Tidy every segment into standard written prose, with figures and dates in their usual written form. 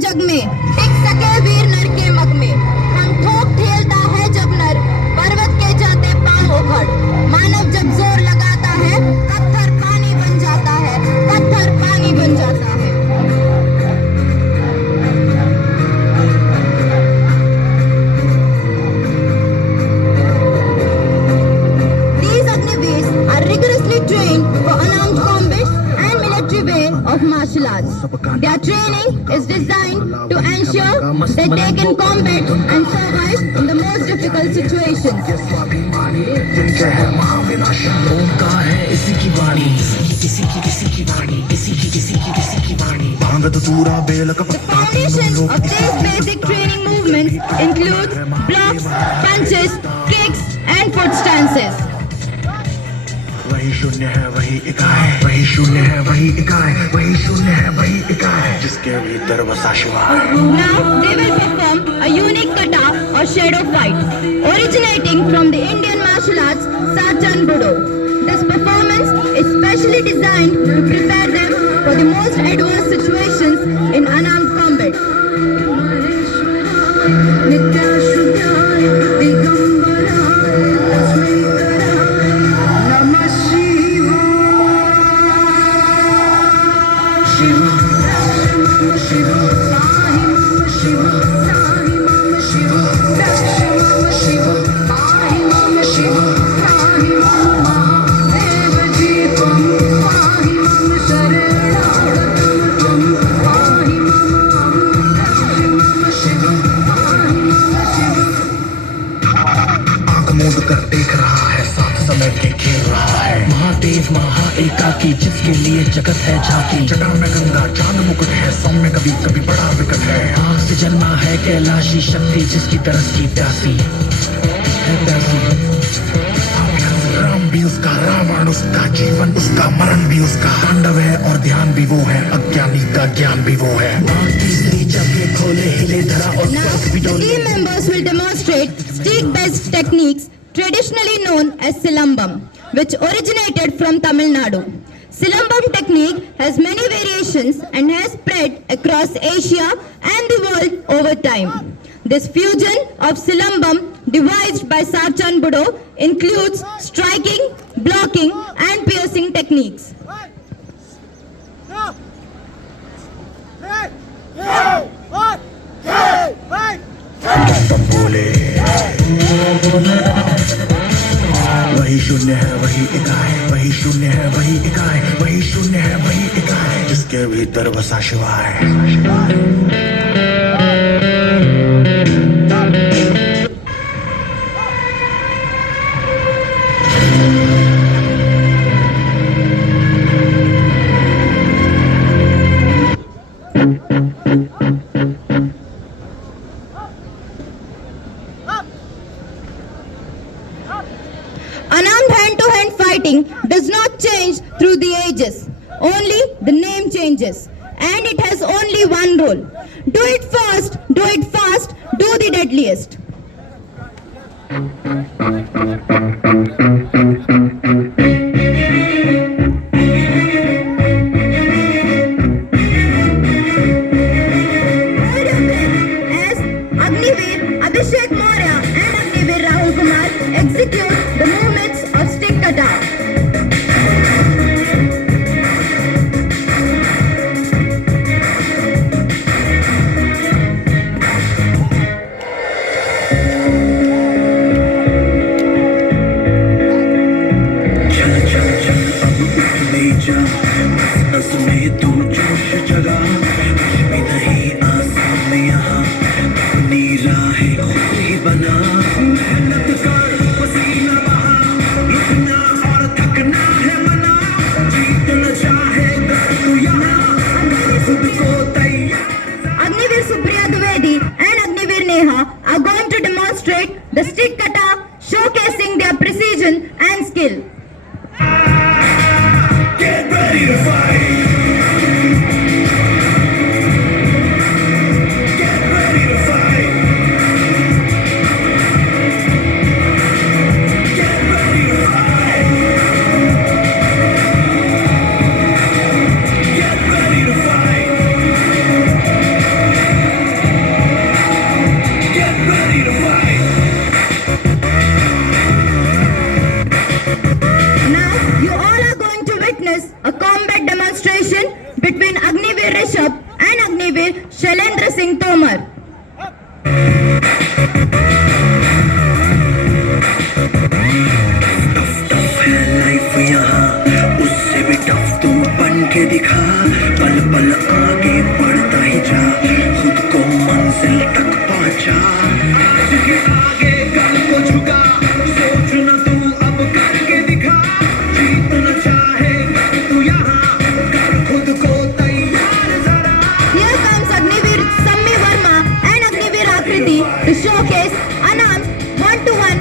जग में, टिक सके वीर नर के मग में। हम ठोक ठेलता है जब नर, पर्वत के जाते पांव उखड़। मानव जब जोर लगाता है, पत्थर पानी बन जाता है, पत्थर पानी बन जाता है। These Agniveers are rigorously trained for unarmed combat and military way of martial arts. Their training is designed to ensure they take in combat and survive in the most difficult situations. The foundation of these basic training movements includes blocks, punches, kicks, and foot stances. वही शून्य है वही इकाई, वही शून्य है वही इकाई, वही शून्य है वही इकाई, जिसके भीतर बसा Shiva. Now they will perform a unique kata or shadow fight, originating from the Indian martial arts Sachan Budo. This performance is specially designed to prepare them for the most advanced situations in unarmed combat. कर देख रहा है, साथ समय के खेल रहा है। महादेव महा एकाकी, जिसके लिए जगत है झांकी। जटा में गंगा चांद मुकुट है, सौम्य कभी कभी बड़ा विकट है। आग से जन्मा है कैलाशी शक्ति, जिसकी तरस की प्यासी है प्यासी। राम भी उसका, रावण उसका, जीवन उसका, मरण भी उसका। तांडव है और ध्यान भी वो है, अज्ञानी का ज्ञान भी वो है। तीसरी जब ये खोले हिले धरा और Now, the team members will demonstrate stick-based techniques traditionally known as Silambam, which originated from Tamil Nadu. Silambam technique has many variations and has spread across Asia and the world over time. This fusion of Silambam devised by Sachan Budo includes striking, blocking and piercing techniques. बोले वही शून्य है वही इकाई, वही शून्य है वही इकाई, वही शून्य है वही इकाई, जिसके भीतर बसा शिवा है। Unarmed hand-to-hand fighting does not change through the ages. Only the name changes. And it has only one rule. Do it fast, do it fast, do the deadliest. As Agniveer Abhishek Maurya and Agniveer Rahul Kumar execute the movements of stick kata. Agniveer Supriya Dwivedi and Agniveer Neha are going to demonstrate the stick kata, showcasing their precision and skill. Get ready to fight. between Agniveer Rishabh and Agniveer Shailendra Singh Tomar. है life यहाँ उससे भी tough तू बन के दिखा पल पल आगे बढ़ता ही जा खुद को मंजिल तक पहुंचा जिसके आगे कल को झुका सोच न तू अब करके दिखा जीत न चाहे तू यहाँ कर खुद को तैयार जरा Here comes Agniveer Sammi Verma and Agniveer Akriti to showcase unarmed 1-to-1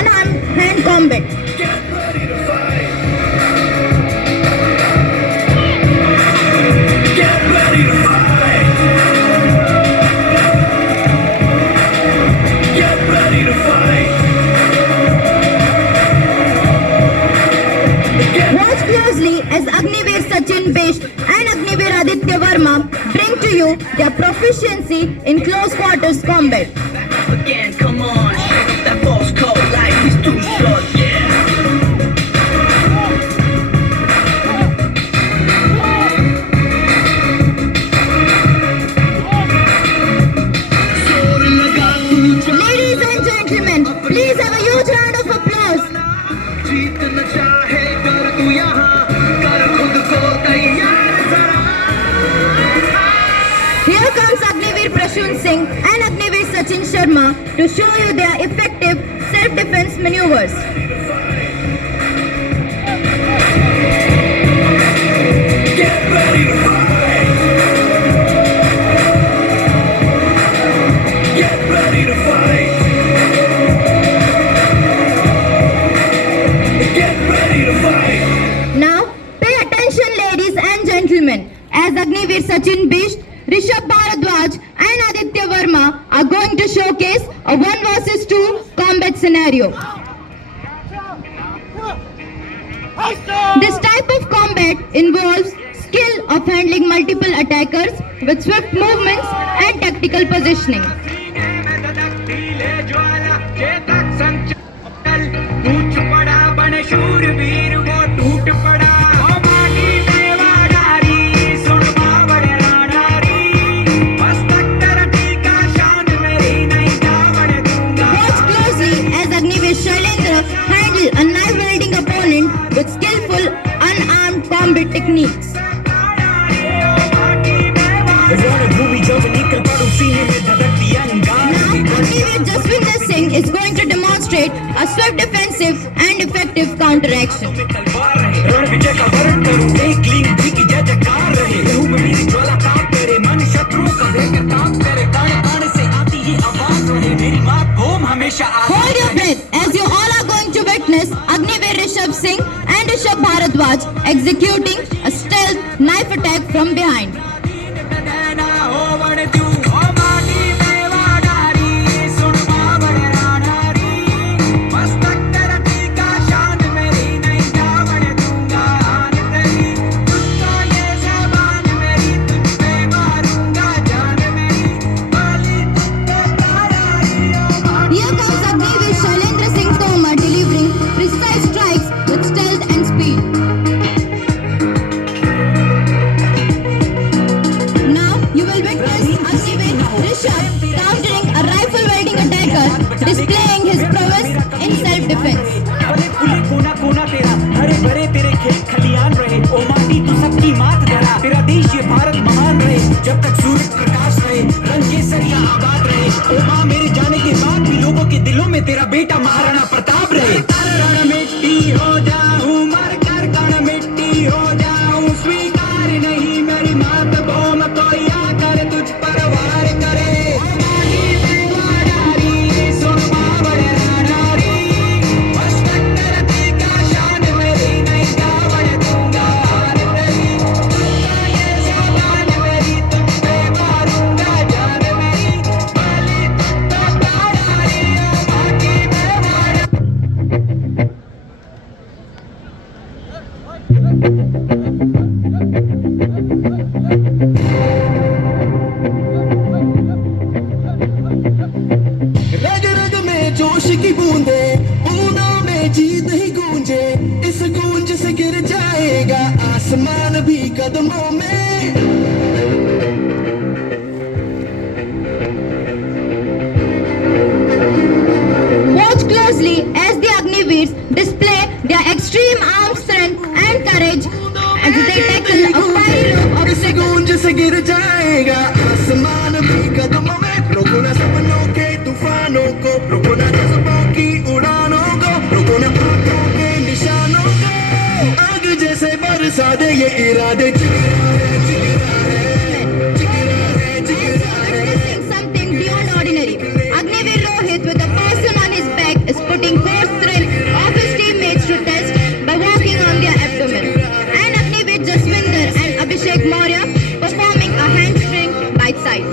unarmed hand combat. Get ready to fight. Get ready to fight. Get ready to fight. Watch closely as Agniveer Sachin Bisht and Agniveer Aditya Verma bring to you their proficiency in close quarters combat. Again, come on, shake up that false code. Life is too short, yeah. जोर लगा तू Ladies and gentlemen, please have a huge round of applause. जीत न चाहे कर तू यहाँ कर खुद को तैयार जरा Here comes Agniveer Prashun Singh and Agniveer Sachin Sharma to show you their effective self-defense maneuvers. Get ready to fight. Get ready to fight. Get ready to fight. Now, pay attention ladies and gentlemen, as Agniveer Sachin Bisht, Rishabh Bharadwaj and Aditya Verma are going to showcase a 1 versus 2 combat scenario. This type of combat involves skill of handling multiple attackers with swift movements and tactical positioning. Watch closely as Agniveer Shailendra handle a knife-wielding opponent with skillful unarmed combat techniques. Now, Agniveer Jaswinder Singh is going to demonstrate a swift defensive and effective counteraction. Hold your breath as you all are going to witness Agniveer Rishabh Singh and Rishabh Bharadwaj executing a stealth knife attack from behind. Here comes Agniveer Shailendra Singh Tomar delivering precise strikes with stealth and speed. Now you will witness Agniveer Rishabh countering a rifle wielding attacker, displaying his prowess in self-defense. भले फूले कोना कोना तेरा हरे भरे तेरे खेत खलियान रहे ओ माटी तू सबकी मात धरा तेरा देश ये भारत महान रहे जब तक सूरज प्रकाश रहे रंग केसरिया आबाद रहे ओ माँ मेरे जाने के बाद भी लोगों के दिलों में तेरा बेटा महाराणा प्रताप रहे रण मिट्टी हो जाऊं मर कर कण मिट्टी हो जाऊं स्वीकार नहीं मेरी मात बोल कोई आकर तुझ पर वार करे ओ माही बेवाडारी सुन माँ बड़े रानारी बस तक करती का शान मेरी नहीं गावड़ दूंगा हार तेरी दूंगा ये सामान मेरी तुझ पे मारूंगा जान मेरी बलि तुझ पे तारारी ओ बाकी बेवाड़ा रग रग में जोश की बूंदे बूंदों में जीत ही गूंजे इस गूंज से गिर जाएगा आसमान भी कदमों में athletes display their extreme arm strength and courage as they tackle a fiery rope इस obstacle. गूंज से गिर जाएगा आसमान भी कदमों में रोको ना सपनों के तूफानों को रोको ना जज्बों की उड़ानों को रोको ना आंखों के निशानों को आग जैसे बरसा दे ये इरादे Witnessing something beyond ordinary. Agniveer Rohit, with a person on his back, is putting forth strength of his teammates to test by walking on their abdomen. And Agniveer Jaswinder and Abhishek Maurya performing a handspring by side.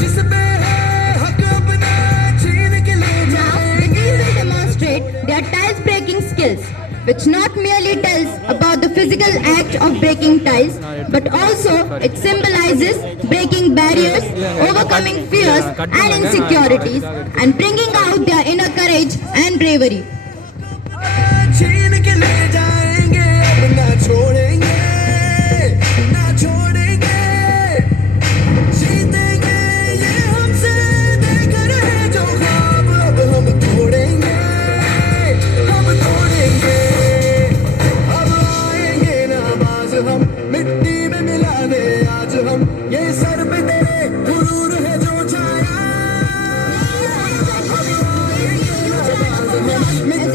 जिस पे है हक अपना छीन के ले Now, जाए the team will demonstrate their tiles breaking skills, which not merely tells about the physical act of breaking tiles, but also it symbolizes breaking barriers, overcoming fears and insecurities, and bringing out their inner courage and bravery. छीन के ले जाएंगे अब ना छोड़ेंगे ना छोड़ेंगे जीतेंगे ये हमसे देख रहे जो ख्वाब अब हम तोड़ेंगे अब आएंगे ना बाज हम मिट्टी में मिला दे आज हम ये सर पे तेरे गुरूर है जो छाया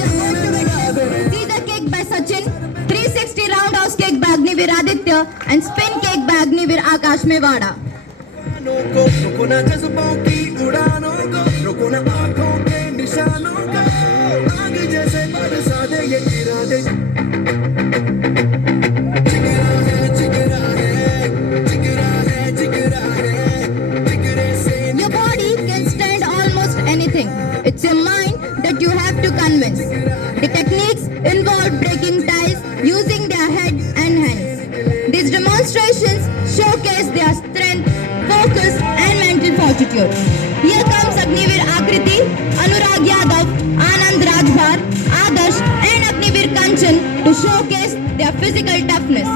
See the kick by Sachin, 360 roundhouse kick by Agniveer Aditya, and spin kick by Agniveer Akash Mewada. को रुको ना जज्बों की उड़ानों को रुको ना आंखों के निशानों को आग जैसे बरसा दे ये इरादे जिगरा है जिगरा है जिगरा है जिगरा है जिगरे से Your body can stand almost anything. It's your mind that you have to convince. The techniques involve breaking tiles using their head and hands. These demonstrations showcase their strength, focus and mental fortitude. Here comes Agniveer Akriti, Anurag Yadav, Anand Rajbhar, Adarsh and Agniveer Kanchan to showcase their physical toughness.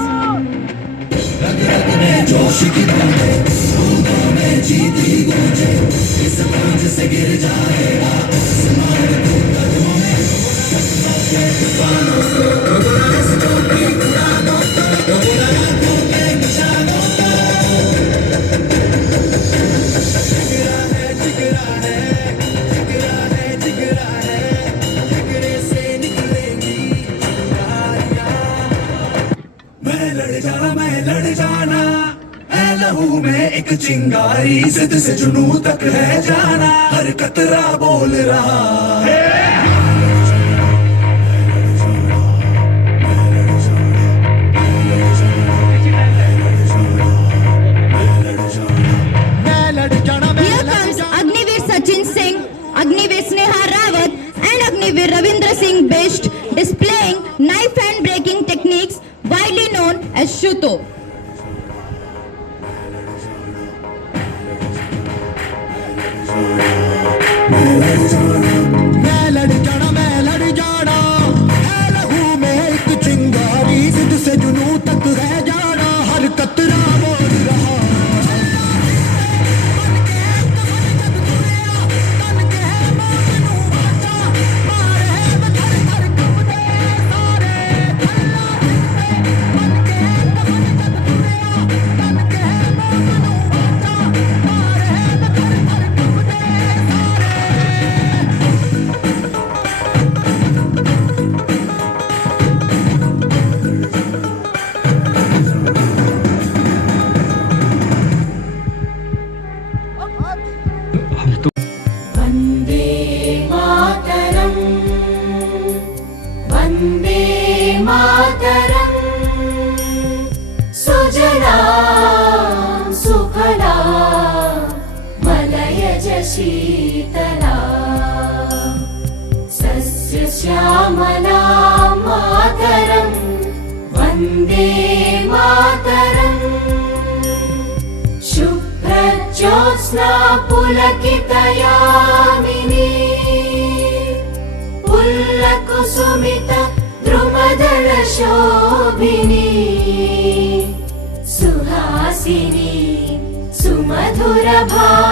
मैं लड़ जाना है लहू में एक चिंगारी जिद से जुनू तक है जाना हर कतरा बोल रहा है Here comes Agniveer Sachin Singh, Agniveer Sneha Rawat and Agniveer Ravindra Singh Bisht displaying knife hand breaking techniques widely known as Shuto. मैं लड़ जाना है लहू में एक चिंगारी जिद से जुनू तक है जाना हर कतरा बोल रहा वन्दे मातरम् शुभ्रज्योत्स्ना पुलकितयामिनी पुल्लकुसुमित द्रुमदलशोभिनी सुहासिनी सुमधुरभाषिणी।